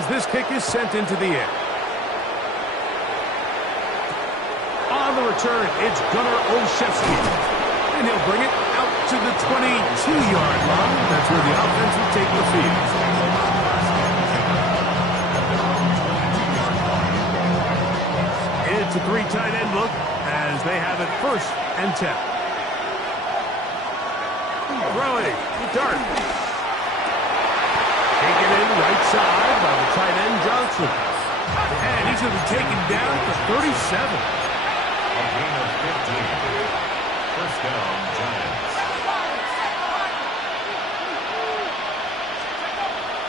as this kick is sent into the air. On the return, it's Gunnar Olszewski. And he'll bring it out to the 22-yard line. That's where the offense will take the field. It's a 3 tight end look as they have it 1st and 10. Throwing, Dart. Taken in right side by the tight end Johnson. And he's going to be taken down to 37. A gain of 15. 1st down, Giants.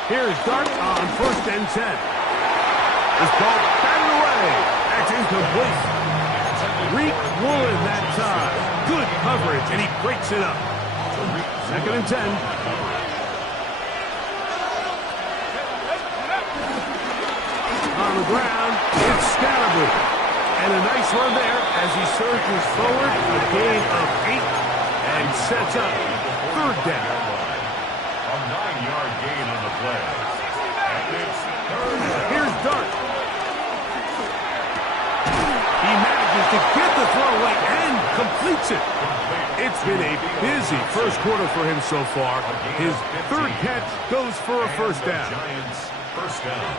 Here's Dart on 1st and 10. This ball batted away. That's incomplete. Reek Woolen that time. Good coverage, and he breaks it up. 2nd and 10. On the ground, it's Scatterby. And a nice run there as he surges forward, a gain of 8, and sets up 3rd down. A 9-yard gain on the play. And it's 3rd down. Here's Dart. He manages to get the throw away and completes it. It's been a busy 1st quarter for him so far. His 3rd catch goes for a 1st down. Giants 1st down.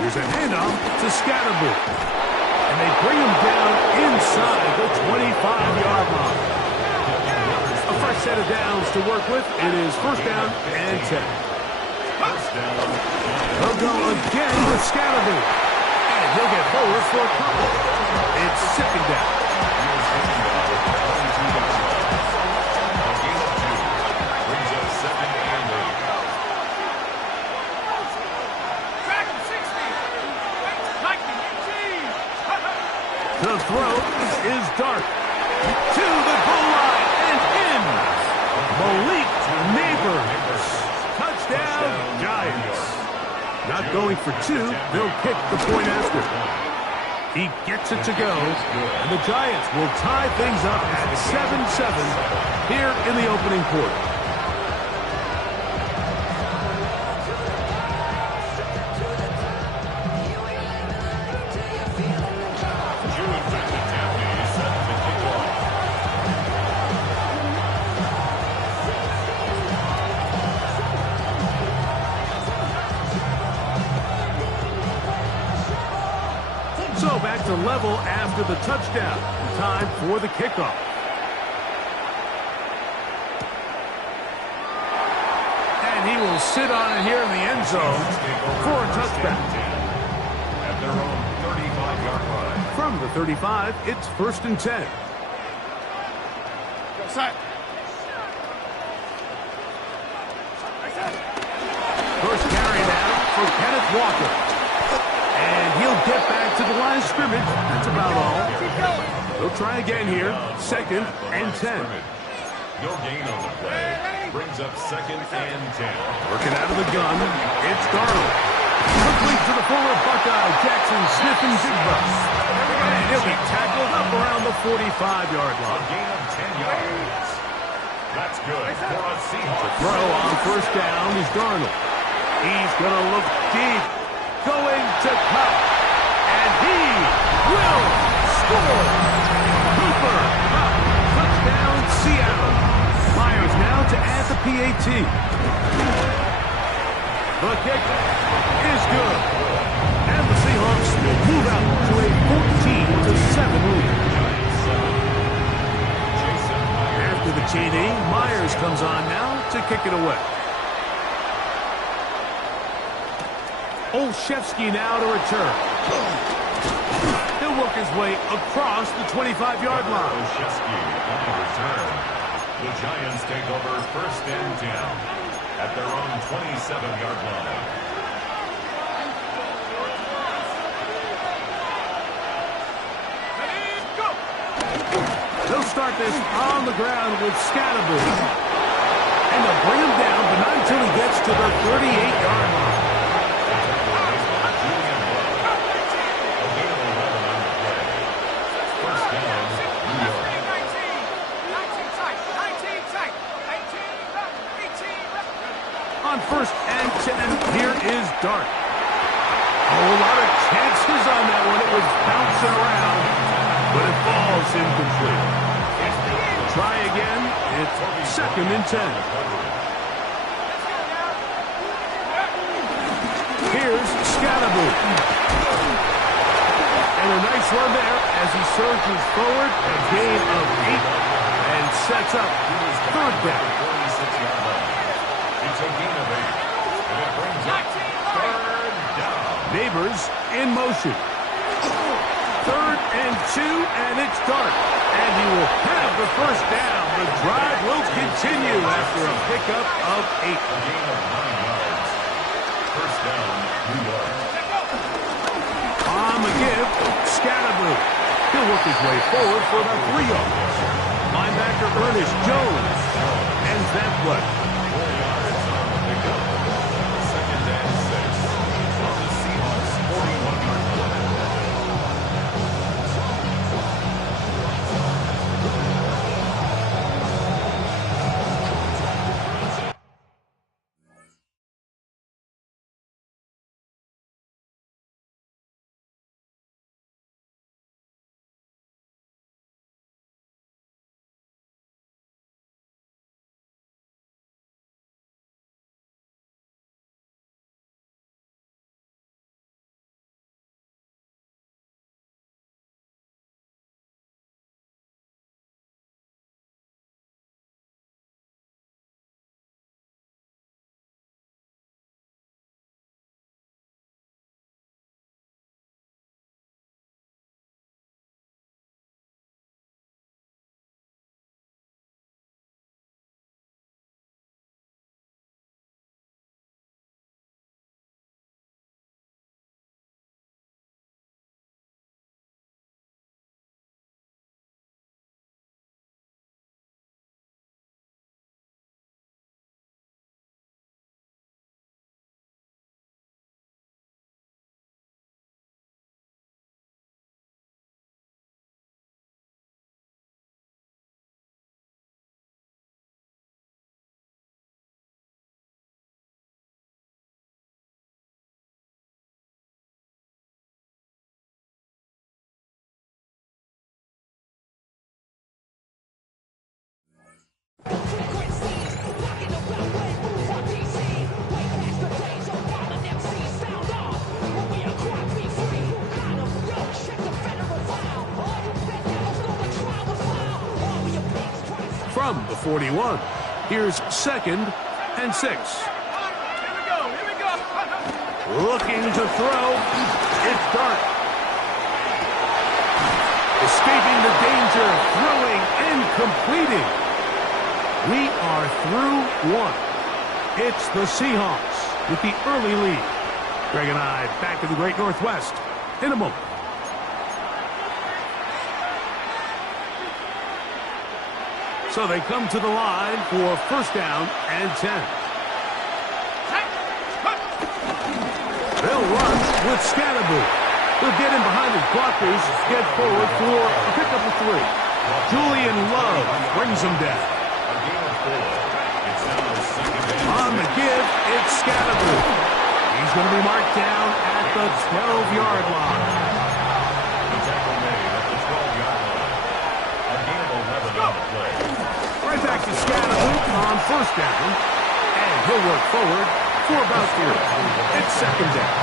Here's a handoff to Scatterby. And they bring him down inside the 25-yard line. A fresh set of downs to work with. It is 1st down and 10. They'll go again with Scatterby. And he'll get forward for a couple. It's 2nd down. The throw is Dart to the goal line and in. Malik Neighbors. Touchdown, Giants. Not going for 2. They'll kick the point after. He gets it to go. And the Giants will tie things up at 7-7 here in the opening quarter. So back to level after the touchdown. Time for the kickoff. And he will sit on it here in the end zone for a touchback. At their own 35-yard line. From the 35, it's 1st and 10. Go side. First carry now for Kenneth Walker. And he'll get back to the line of scrimmage. That's about all. They'll try again here. 2nd and 10. No gain on the play. Brings up 2nd and 10. Working out of the gun. It's Darnold. Complete to the former Buckeye, Jackson Smith-Njigba. And he'll be tackled up around the 45-yard A line. gain of 10 yards. That's good for a Seahawks. Throw on 1st down is Darnold. He's going to look deep. Going to cut. And he will score. Cooper Kupp. Touchdown, Seattle. Myers now to add the PAT. The kick is good. And the Seahawks will move out to a 14-7 lead. After the TD, Myers comes on now to kick it away. Olszewski now to return. He'll work his way across the 25-yard line. Olszewski on the return. The Giants take over 1st and 10 at their own 27-yard line. They'll start this on the ground with Scatterby. And they'll bring him down, but not until he gets to the 38-yard line. On first and 10, here is Dart. Oh, a lot of chances on that one. It was bouncing around, but it falls incomplete. Try again. It's second and 10. Here's Scatterboot. And a nice run there as he surges forward. A gain of 8 and sets up third down. It's a gain of 8. And it brings up third down. Neighbors in motion. Third and 2, and it's Dart. And he will have the first down. The drive will continue after a pickup of 8. A gain of 9 yards. First down, New York. On the give, Scatterboot. He'll work his way forward for about 3 yards. Linebacker Ernest Jones ends that play. 4 yards on the pickup. Second and 6 on the Seahawks' 41-yard play. From the 41, here's second and 6. Looking to throw. It's Dart. Escaping the danger, throwing and completing. We are through 1. It's the Seahawks with the early lead. Greg and I back to the Great Northwest in a moment. So they come to the line for first down and 10. They'll run with Scatterboot. He'll get in behind his blockers, get forward for a pickup of 3. Julian Love brings him down. On the give, it's Scatterboot. He's going to be marked down at the 12-yard line. The tackle made at the 12-yard line. A gain of 11 on the play. Right back to Scatterboot on first down. And he'll work forward for about 3. It's second down.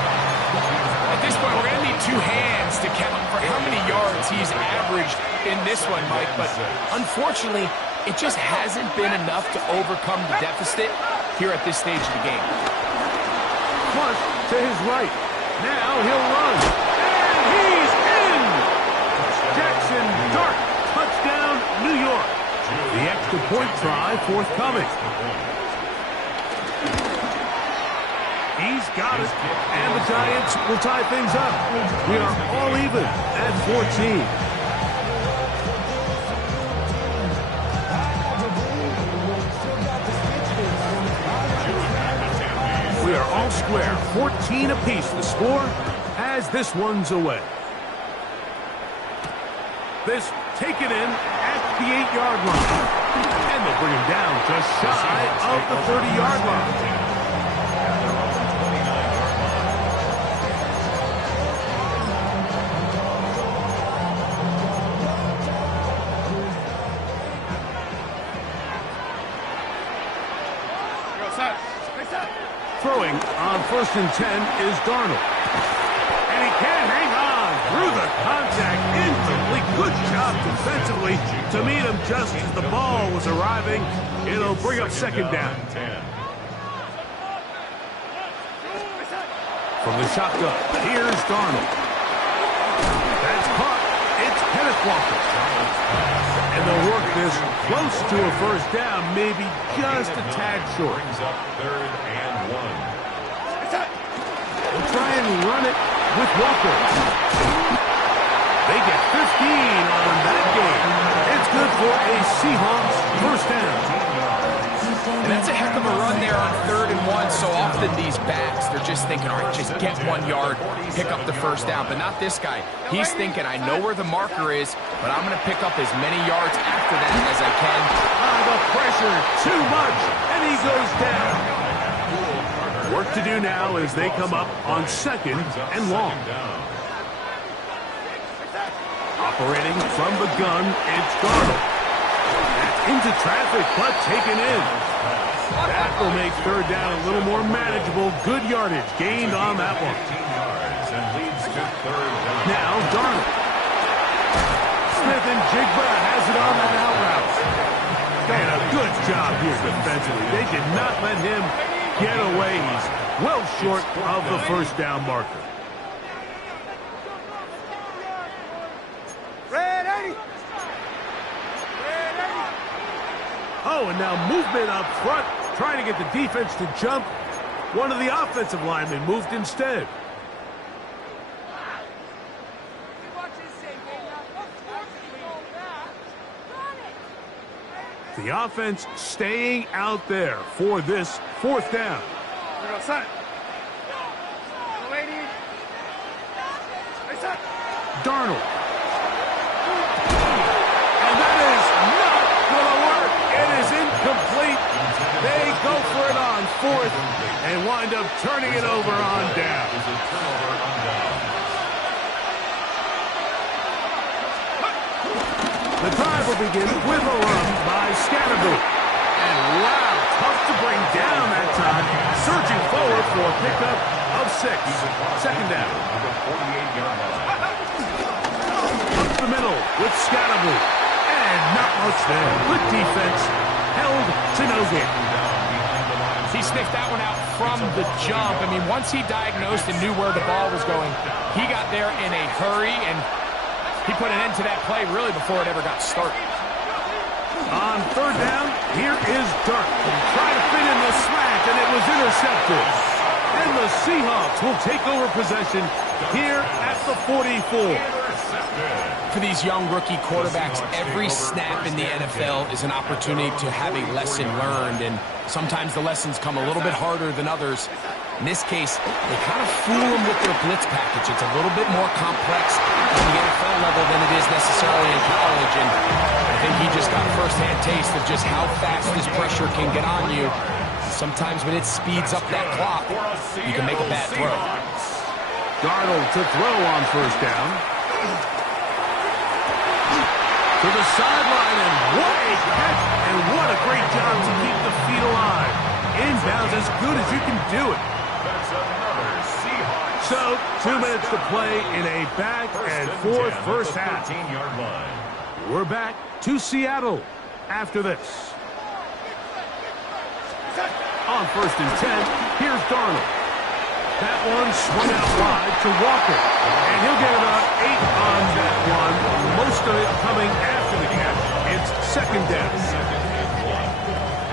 At this point, we're going to need 2 hands to count for how many yards he's averaged in this one, Mike. But unfortunately, it just hasn't been enough to overcome the deficit here at this stage of the game. Punt to his right. Now he'll run. And he's in! Jackson Dart, touchdown, New York. The extra point try forthcoming. He's got it. And the Giants will tie things up. We are all even at 14. We are all square, 14 apiece the score as this one's away. This taken in at the 8-yard line. And they'll bring him down just shy of the 30-yard line. Throwing on 1st and 10 is Darnold. And he can't hang on through the contact. Incomplete. Good job defensively to meet him just as the ball was arriving. It'll bring up 2nd down. From the shotgun, here's Darnold. That's caught. It's Kenneth Walker. And they'll work this close to a 1st down, maybe just a tad short. Brings up 3rd and 1. They'll try and run it with Walker. They get 15 on that game. It's good for a Seahawks 1st down. And that's a heck of a run there on 3rd and 1. So often these backs, they're just thinking, all right, just get 1 yard, pick up the 1st down. But not this guy. He's thinking, I know where the marker is, but I'm going to pick up as many yards after that as I can. The pressure, too much, and he goes down. Work to do now as they come up on 2nd and long. Operating from the gun, it's Darnold. That's into traffic, but taken in. That will make 3rd down a little more manageable. Good yardage gained on that one. Now Darnold. Smith and Jigba has it on that out route. And a good job here defensively. They did not let him get away. He's well short of the 1st down marker. Oh, and now movement up front, trying to get the defense to jump. One of the offensive linemen moved instead. The offense staying out there for this 4th down. Darnold. And that is not going to work. It is incomplete. They go for it on 4th and wind up turning it over on down. The drive will begin with a run by Scatterboot. And wow, tough to bring down that time. Surging forward for a pickup of 6. 2nd down. Up the middle with Scatterboot. And not much there. Good defense. Held to no gain. He sniffed that one out from the jump. I mean, once he diagnosed and knew where the ball was going, he got there in a hurry, and he put an end to that play really before it ever got started. On 3rd down, here is Dirk. Trying to fit in the slant, and it was intercepted. And the Seahawks will take over possession here at the 44. For these young rookie quarterbacks, every snap in the NFL is an opportunity to have a lesson learned, and sometimes the lessons come a little bit harder than others. In this case, they kind of fool them with their blitz package. It's a little bit more complex at the NFL level than it is necessarily in college, and I think he just got a first-hand taste of just how fast this pressure can get on you. Sometimes when it speeds up that clock, you can make a bad throw. Darnold to throw on 1st down. To the sideline, and what a catch, and what a great job to keep the feet alive. Inbounds as good as you can do it. So, 2 minutes to play in a back and forth 1st half. We're back to Seattle after this. On 1st and 10, here's Darnold. That one swung out wide to Walker. And he'll get about 8 on that one. Most of it coming after the catch. It's 2nd down.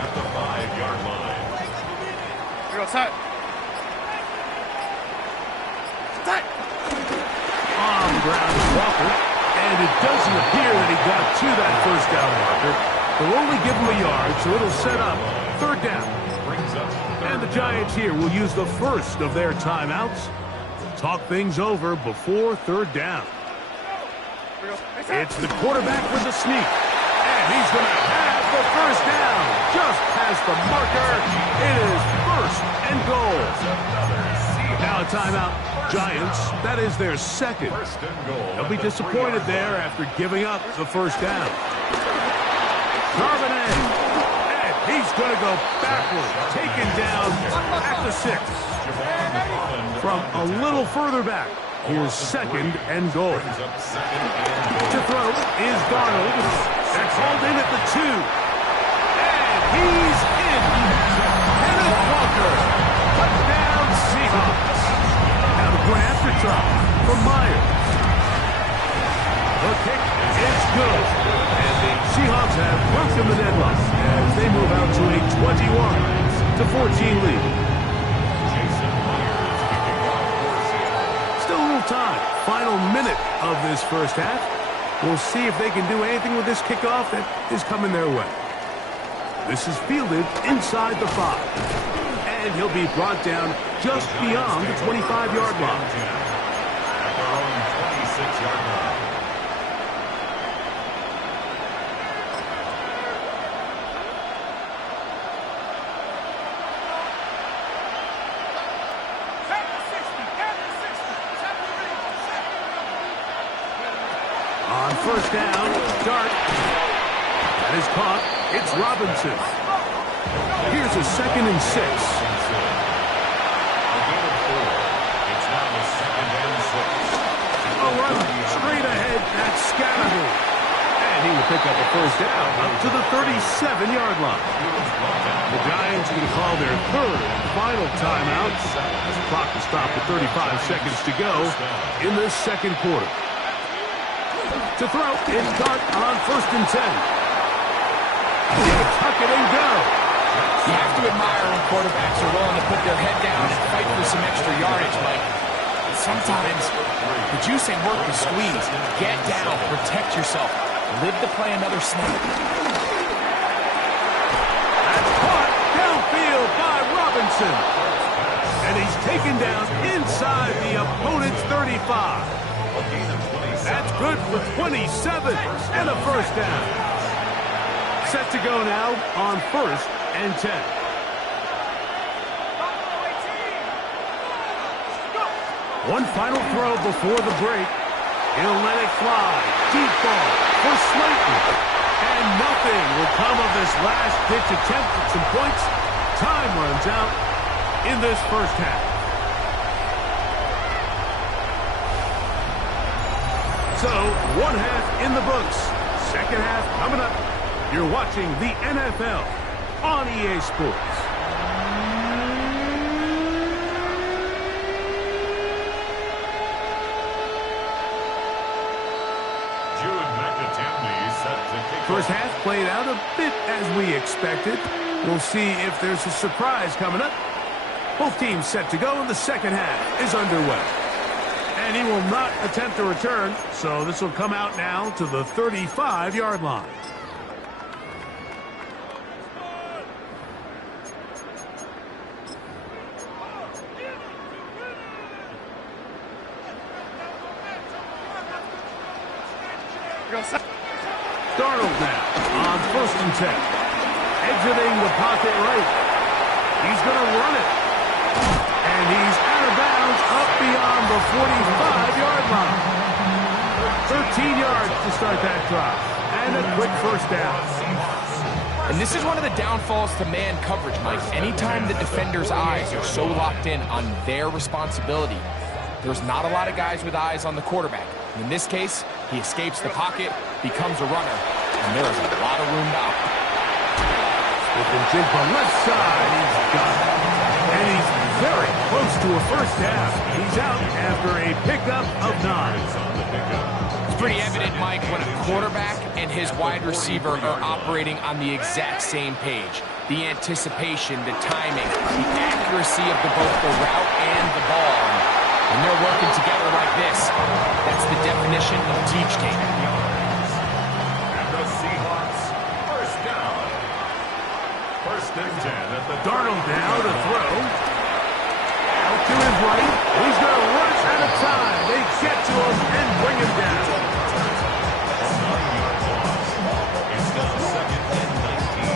At the 5-yard line. On the ground is Walker. And it doesn't appear that he got to that 1st down marker. They'll only give him a yard, so it'll set up 3rd down. And the Giants here will use the first of their timeouts to talk things over before 3rd down. It's the quarterback with the sneak. And he's going to have the 1st down. Just past the marker. It is 1st and goal. Now a timeout. Giants, that is their 2nd. They'll be disappointed there after giving up the 1st down. Charbonnet. And he's going to go backward, taken down at the 6. From a little further back, here's 2nd and goal. To throw is Darnold. That's hauled in at the 2. And he's in. Kenneth Walker. Touchdown Seahawks. Now the go after try from Myers. The kick is good. And the Seahawks have broken the deadlock as they move out to a 21-14 lead. Still a little time. Final minute of this first half. We'll see if they can do anything with this kickoff that is coming their way. This is fielded inside the 5. And he'll be brought down just beyond the 25-yard line. At their own 26-yard line. On first down, Dart. That is caught. It's Robinson. Here's a 2nd and 6. A run straight ahead. That's Scannable. And he will pick up a first down up to the 37-yard line. The Giants are going to call their 3rd and final timeout as the clock is stopped with 35 seconds to go in this 2nd quarter. To throw, it's Dart on 1st and 10. He'll tuck it and go. You have to admire when quarterbacks are willing to put their head down and fight for some extra yardage, Mike. Sometimes the juice ain't worth the squeeze. Get down, protect yourself, live to play another snap. That's caught downfield by Robinson. And he's taken down inside the opponent's 35. That's good for 27 and a first down. Set to go now on 1st and 10. One final throw before the break. He'll let it fly. Deep ball for Slayton. And nothing will come of this last-ditch attempt at some points. Time runs out in this first half. So, one half in the books. Second half coming up. You're watching the NFL on EA Sports. First half played out a bit as we expected. We'll see if there's a surprise coming up. Both teams set to go, and the second half is underway. And he will not attempt a return, so this will come out now to the 35-yard line. Darnold now on 1st and 10. Exiting the pocket right. He's going to run it. And he's out of bounds up beyond the 45-yard line. 13 yards to start that drive. And a quick first down. And this is one of the downfalls to man coverage, Mike. Anytime the defender's eyes are so locked in on their responsibility, there's not a lot of guys with eyes on the quarterback. In this case, he escapes the pocket, becomes a runner, and there is a lot of room to operate. With the jig on left side, he's got it. And he's very close to a first down. He's out after a pickup of 9. It's pretty evident, Mike, when a quarterback and his wide receiver are operating on the exact same page. The anticipation, the timing, the accuracy of both the route and the ball. When they're working together like this, that's the definition of teach tape. And the Seahawks, first down. 1st and 10 at the Darnold now to throw. Out to his right. He's going to rush out of time. They get to him and bring him down. It's now 2nd and 19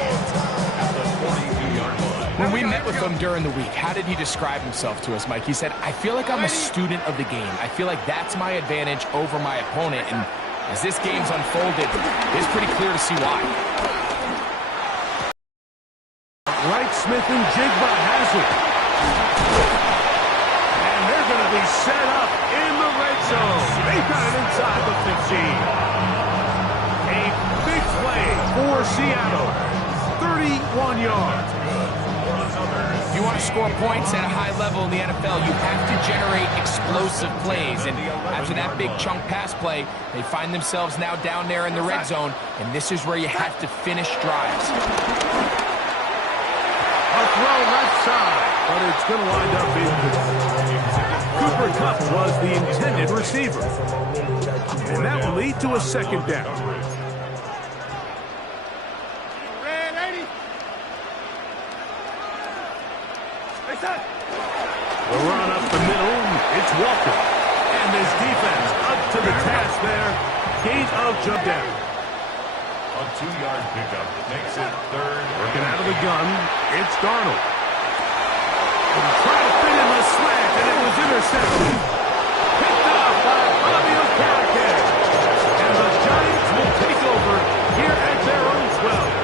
at the 42-yard line. When we met with him during the week, how did he describe himself to us, Mike? He said, I feel like I'm a student of the game. I feel like that's my advantage over my opponent. And as this game's unfolded, it's pretty clear to see why. Smith and Jigba has it. And they're going to be set up in the red zone. They've got it inside the 15. A big play for Seattle. 31 yards. If you want to score points at a high level in the NFL, you have to generate explosive plays. And after that big chunk pass play, they find themselves now down there in the red zone. And this is where you have to finish drives. A throw left side, but it's going to wind up incomplete. Cooper Kupp was the intended receiver. And that will lead to a second down. The run up the middle, it's Walker. And this defense up to the task there. Gain of jump down. A 2-yard pickup makes it third. Working out of the gun, it's Darnold. Trying to fit in the slant, and it was intercepted. Picked up by Fabio Caracas. And the Giants will take over here at their own 12.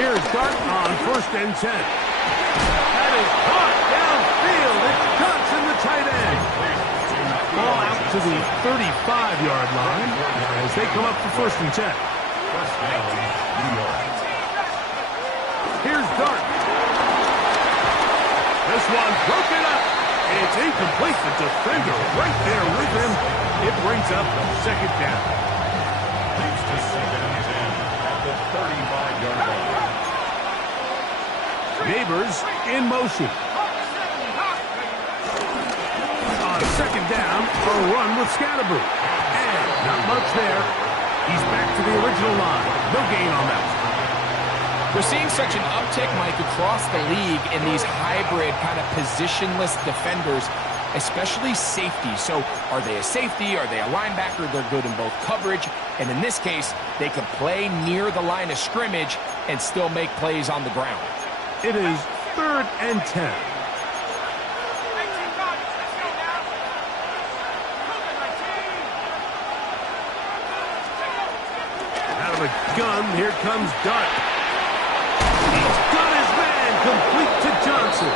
Here's Dart on 1st and 10. That is caught downfield. It's Johnson, the tight end. Ball out to the 35-yard line as they come up for 1st and 10. First down, New York. Here's Dart. This one broken up. It's incomplete. The defender right there with him. It brings up second down. Leads to 2nd and 10 at the 35-yard line. Neighbors in motion. On 2nd down, a run with Scatterboo. And not much there. He's back to the original line. No gain on that. We're seeing such an uptick, Mike, across the league in these hybrid kind of positionless defenders, especially safety. So are they a safety? Are they a linebacker? They're good in both coverage. And in this case, they can play near the line of scrimmage and still make plays on the ground. It is 3rd and 10. Out of the gun, here comes Dart. He's got his man complete to Johnson.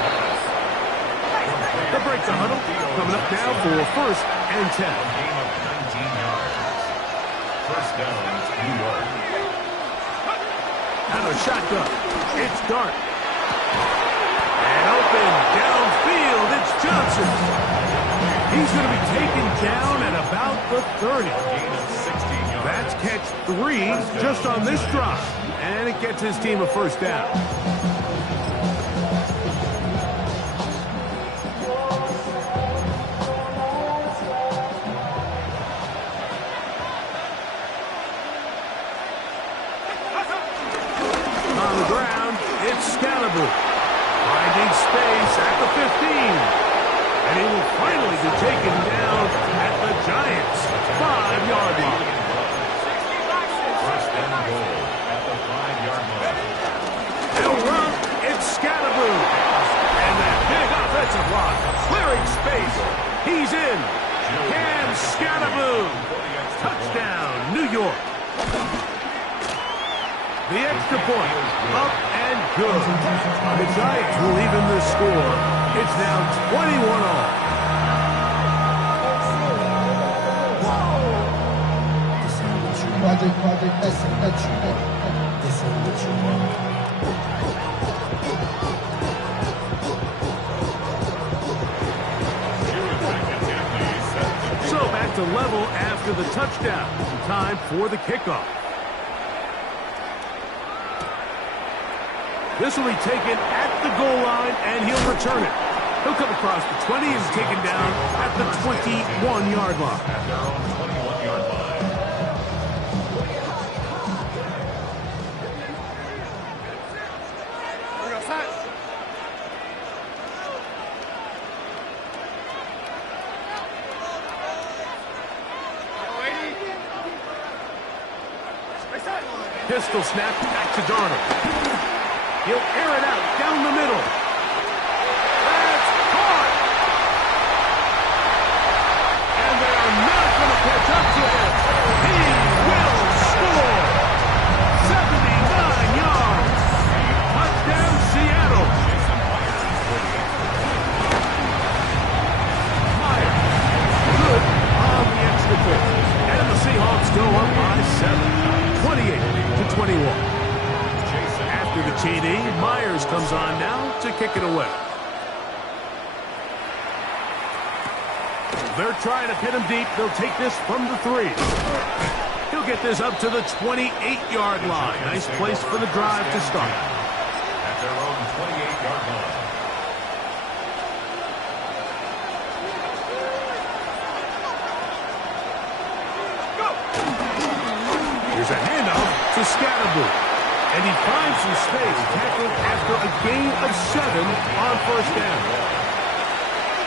The break the huddle. Coming up now for 1st and 10. Gain of 19 yards. First down, New York. Out of shotgun, it's Dart. And open downfield, it's Johnson. He's going to be taken down at about the 30. Gain of 16 yards. That's catch 3 just on this drive. And it gets his team a 1st down. On the ground, it's Scalaboo. Finding space at the 15. And he will finally be taken down at the Giants' 5-yard line. First and goal at the 5-yard line. They'll run, it's Scalaboo. And that big offensive block, clearing space. He's in. Cam Scalaboo. Touchdown, New York. The extra point, up and good. The Giants will even the score. It's now 21 all. Project This ain't what you want. So back to level after the touchdown. Time for the kickoff. This will be taken at the goal line, and he'll return it. He'll come across the 20 and is taken down at the 21-yard line. At their own 21-yard line. Pistol snap back to Darnold. He'll air it out down the middle. That's caught. go up by 7, 28-21. After the TD, Myers comes on now to kick it away. They're trying to pin him deep. They'll take this from the 3. He'll get this up to the 28-yard line. Nice place for the drive to start. At their own 28-yard line. Here's a handoff to Scatterboo. And he finds some space, tackled after a gain of 7 on first down.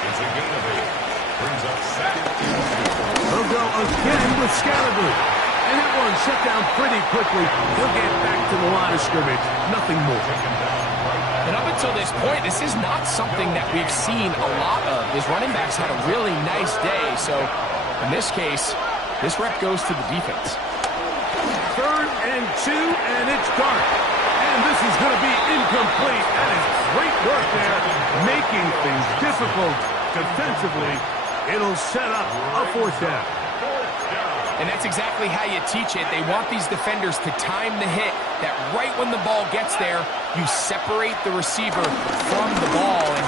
It's a gain of 8. Brings up second. They'll go again with Scatterboo. And that one shut down pretty quickly. He'll get back to the line of scrimmage. Nothing more. And up until this point, this is not something that we've seen a lot of. His running backs had a really nice day. So in this case, this rep goes to the defense. 3rd and 2, and it's Dart. And this is going to be incomplete. That is great work there, making things difficult defensively. It'll set up a 4th down. And that's exactly how you teach it. They want these defenders to time the hit, that right when the ball gets there, you separate the receiver from the ball. And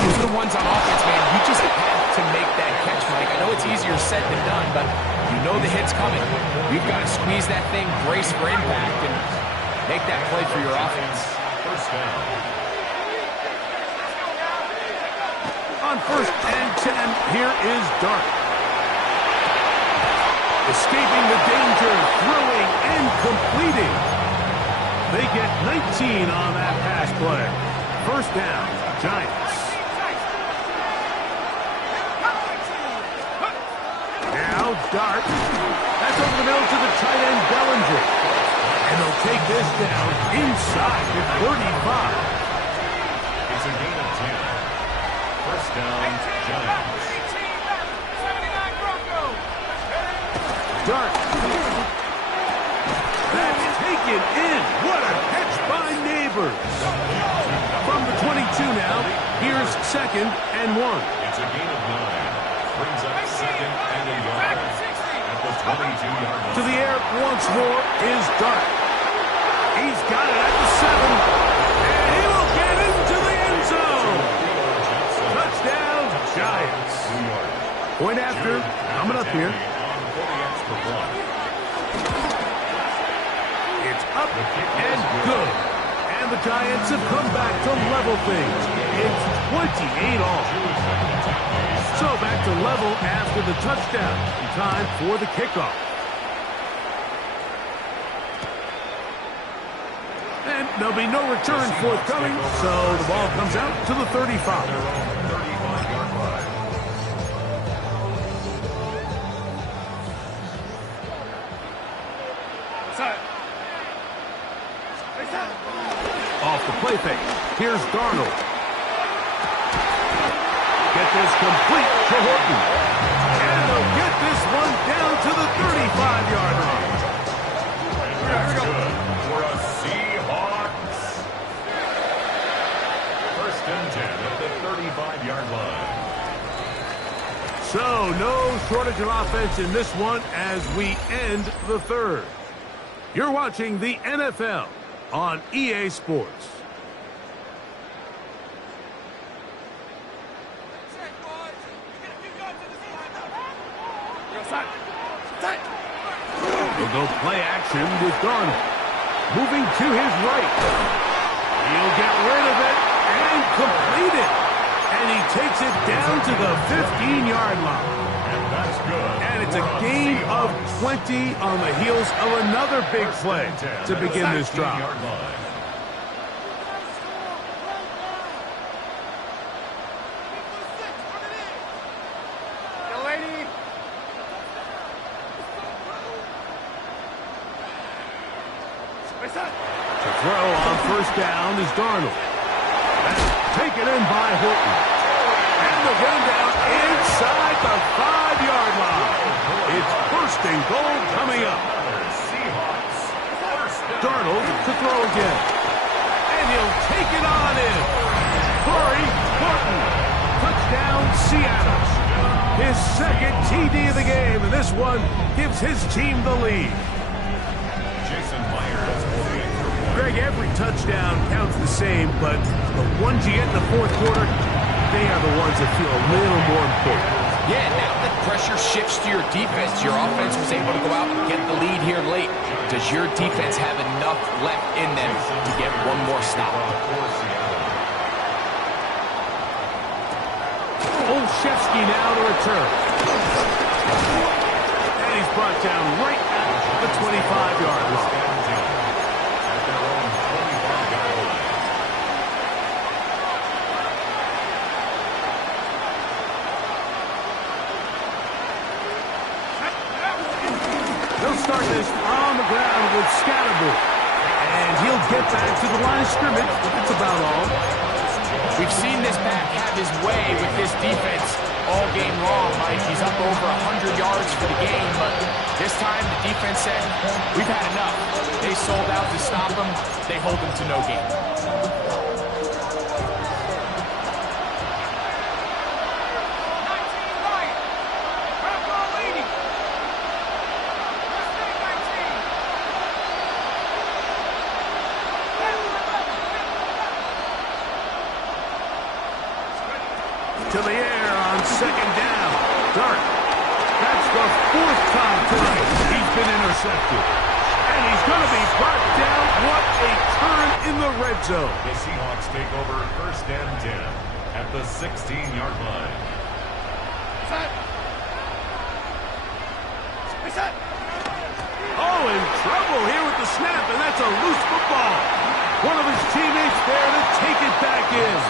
those are the ones on offense, man. You just have to make that catch, Mike. I know it's easier said than done, but you know the hit's coming. You've got to squeeze that thing, brace for impact, and make that play for your offense. First down. On 1st and 10, here is Dart. Escaping the danger, throwing and completing. They get 19 on that pass play. First down, Giants. Now Dart. That's over the middle to the tight end, Bellinger. And they'll take this down inside the 35. It's a gain of 10. First down, Giants. Dart. That's taken in. What a catch by Neighbors. From the 22 now, here's 2nd and 1. It's a gain of 9. Brings up 2nd and a yard. At the 22-yard line. To the air once more is Dart. He's got it at the 7. And he will get into the end zone. Touchdown, Giants. Point after, coming up here. It's up and good. And the Giants have come back to level things. It's 28 all. So back to level after the touchdown. Time for the kickoff. And there'll be no return forthcoming, so the ball comes out to the 35. Off the play fake. Here's Darnold. Get this complete to Horton. And they'll get this one down to the 35-yard line. That's good for a Seahawks. First and 10 at the 35-yard line. So no shortage of offense in this one as we end the 3rd. You're watching the NFL on EA Sports. They'll go play action with Darnold. Moving to his right. He'll get rid of it and complete it. And he takes it down to the 15-yard line. And that's good. And it's a gain of 20 on the heels of another big play to begin this drive. To throw on first down is Darnold. That's taken in by Horton. And the run down inside the 5-yard line. It's 1st and goal coming up. Darnold to throw again. And he'll take it on in. Horton. Touchdown, Seattle. His second TD of the game, and this one gives his team the lead. Jason Myers. Greg, every touchdown counts the same, but the ones you get in the fourth quarter, they are the ones that feel a little more important. Yeah, now that pressure shifts to your defense, your offense was able to go out and get the lead here late. Does your defense have enough left in them to get one more stop? Olszewski now to return. And he's brought down right at the 25-yard line. They'll start this on the ground with Scatterbury. And he'll get back to the line of scrimmage. That's about all. We've seen this back have his way with this defense all game long, Mike. He's up over 100 yards for the game, but this time the defense said, we've had enough. They sold out to stop him. They hold him to no gain. To the air on second down. Dart. That's the fourth time tonight he's been intercepted. And he's going to be brought down. What a turn in the red zone. The Seahawks take over first and 10 at the 16-yard line. Oh, in trouble here with the snap, and that's a loose football. One of his teammates there to take it back in.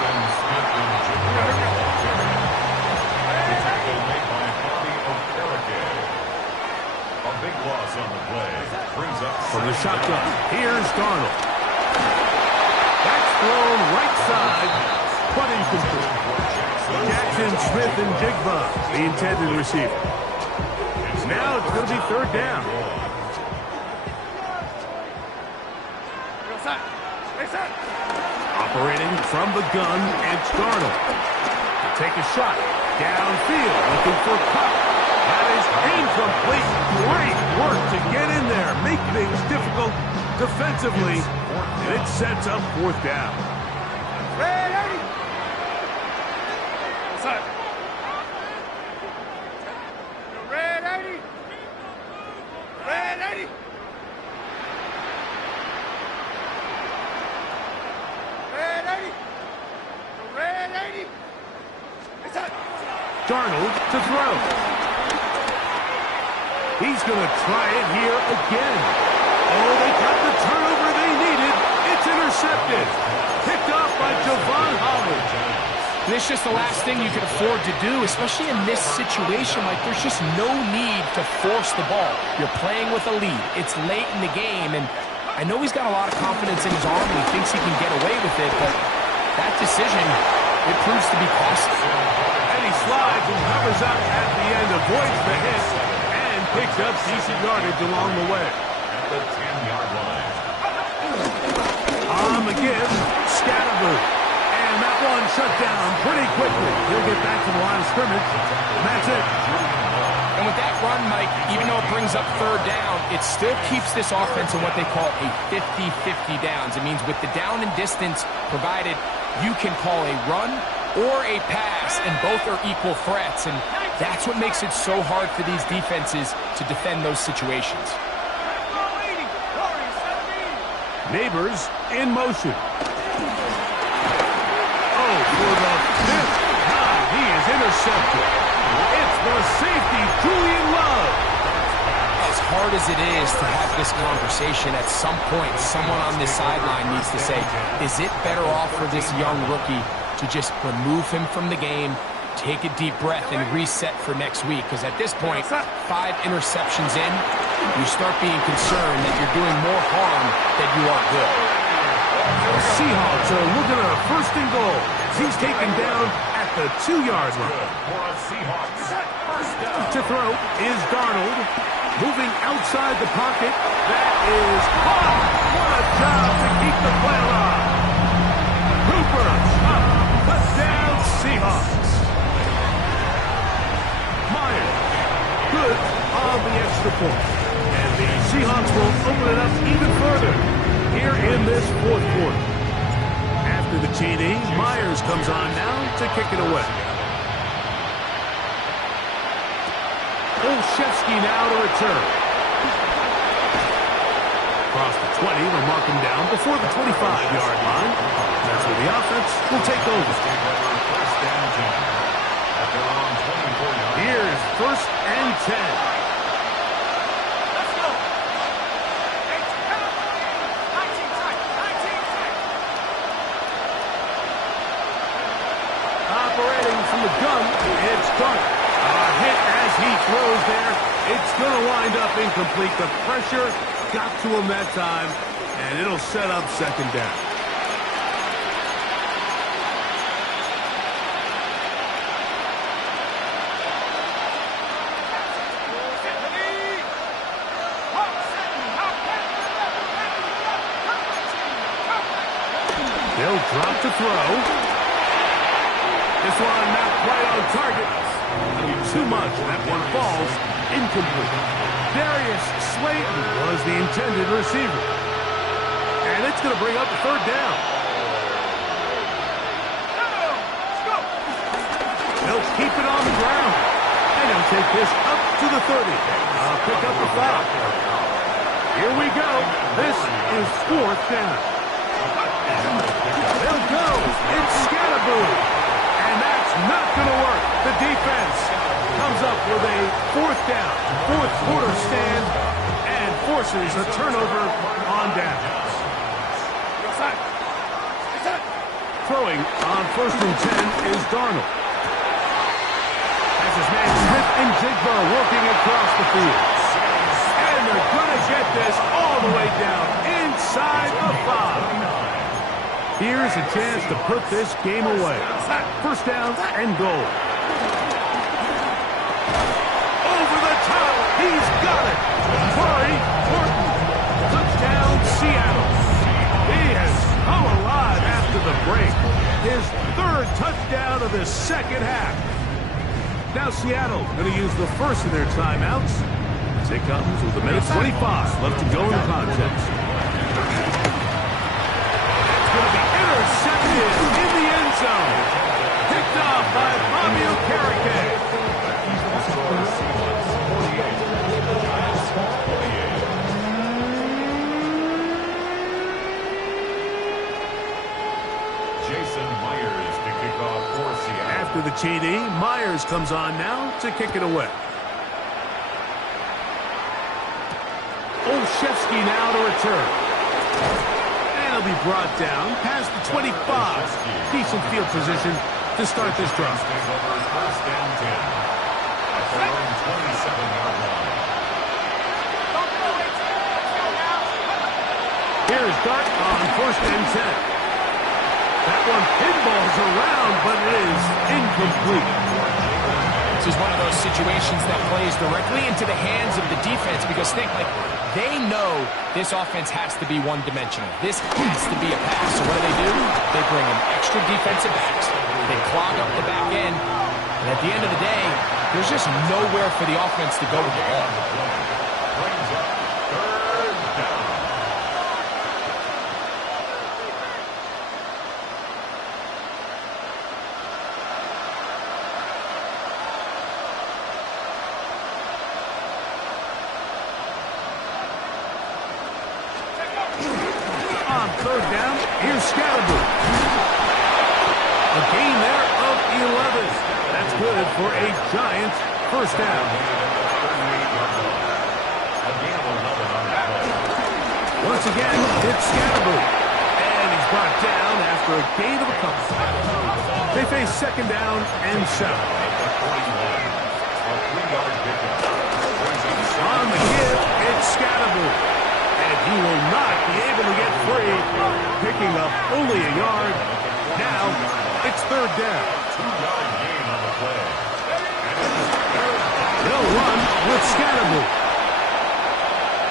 A big loss on the play. Brings up from the shotgun. Here's Darnold. That's thrown right side, but incomplete. Jackson, Smith, and Jigba, the intended receiver. Now it's going to be third down. Operating from the gun, it's Darnold. Take a shot. Downfield, looking for Cup. That is incomplete. Great work to get in there. Make things difficult defensively. And it sets up fourth down. Ready? Ready? Ready? Ready? Darnold to throw. He's going to try it here again. Oh, they got the turnover they needed. It's intercepted. Picked off by Javon Holland. This is just the last thing you can afford to do, especially in this situation. Like, there's just no need to force the ball. You're playing with a lead. It's late in the game, and I know he's got a lot of confidence in his arm, and he thinks he can get away with it, but that decision, it proves to be costly. And he slides and covers up at the end, avoids the hit, and picks up decent yardage along the way. At the 10-yard line. On the give, Scatterbury. And that one shut down pretty quickly. He'll get back to the line of scrimmage, and that's it. And with that run, Mike, even though it brings up third down, it still keeps this offense in what they call a 50-50 downs. It means with the down and distance provided, you can call a run or a pass, and both are equal threats. And that's what makes it so hard for these defenses to defend those situations. Neighbors in motion. Oh, for the fifth time, he is intercepted. It's the safety, Julian Love. As hard as it is to have this conversation, at some point, someone on this sideline needs to say, is it better off for this young rookie to just remove him from the game, take a deep breath, and reset for next week? Because at this point, 5 interceptions in, you start being concerned that you're doing more harm than you are good. The Seahawks are looking at a first and goal. He's taken down at the 2-yard line. To throw is Darnold. Moving outside the pocket. That is caught. What a job to keep the play alive. Cooper up. Touchdown Seahawks. good on the extra point. And the Seahawks will open it up even further here in this fourth quarter. After the TD, Myers comes on now to kick it away. Olszewski now to return. Across the 20, they'll mark him down before the 25-yard line. That's where the offense will take over. Here's 1st and 10. Operating from the gun, it's Dark. A hit as he throws there. It's going to wind up incomplete. The pressure got to him that time, and it'll set up 2nd down. They'll drop to throw. This one not quite on target. Too much. That one falls incomplete. Darius Slayton was the intended receiver. And it's going to bring up the 3rd down. They'll keep it on the ground. And they'll take this up to the 30. I'll pick up the foul. Here we go. This is 4th down. They'll go. It's Scatterboo. And that's not going to work. The defense comes up with a 4th down, 4th quarter stand, and forces a turnover on downs. Throwing on 1st and 10 is Darnold. As his man Smith and Jigba working across the field. And they're going to get this all the way down inside the 5. Here's a chance to put this game away. 1st down and goal. Over the top. He's got it. Murray Horton. Touchdown, Seattle. He has come alive after the break. His 3rd touchdown of the 2nd half. Now Seattle going to use the first of their timeouts. As it comes with a minute 25 left to go in the contest. Intercepted in the end zone. Picked off by Bobby Okereke. Jason Myers to kick off for Seattle. After the TD, Myers comes on now to kick it away. Olszewski now to return. He'll be brought down past the 25. Decent field position to start this drive. 1st and 10. At their own 27-yard line. Here's Dart on 1st and 10. That one pinballs around, but it is incomplete. This is one of those situations that plays directly into the hands of the defense because they know this offense has to be one-dimensional. This has to be a pass. So what do? They bring in extra defensive backs. They clog up the back end. And at the end of the day, there's just nowhere for the offense to go with the ball. Brings up 3rd down. On 3rd down, here's Scatterboo. A gain there of 11. That's good for a Giants 1st down. Once again, it's Scatterboo. And he's brought down after a gain of a couple. They face 2nd down and 7. On the give, it's Scatterboo. And he will not be able to get free, picking up only a yard. Now, it's 3rd down. 2-yard gain on the play. They'll run with Scatterboo.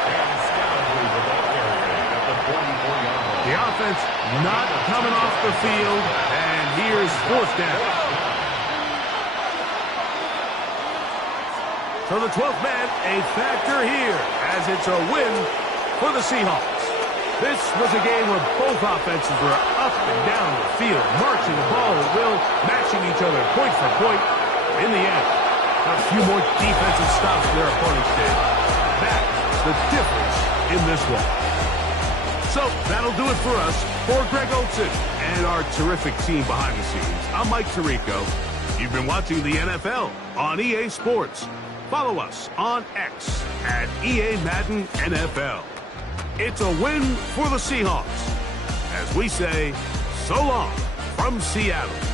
And Scatterboo with that carry at the 44-yard line. The offense not coming off the field, and here's 4th down. So the 12th man, a factor here, as it's a win for the Seahawks. This was a game where both offenses were up and down the field, marching the ball at will, matching each other point for point. In the end, a few more defensive stops their opponents did. That's the difference in this one. So that'll do it for us. For Greg Olsen and our terrific team behind the scenes, I'm Mike Tirico. You've been watching the NFL on EA Sports. Follow us on X at EA Madden NFL. It's a win for the Seahawks. As we say, so long from Seattle.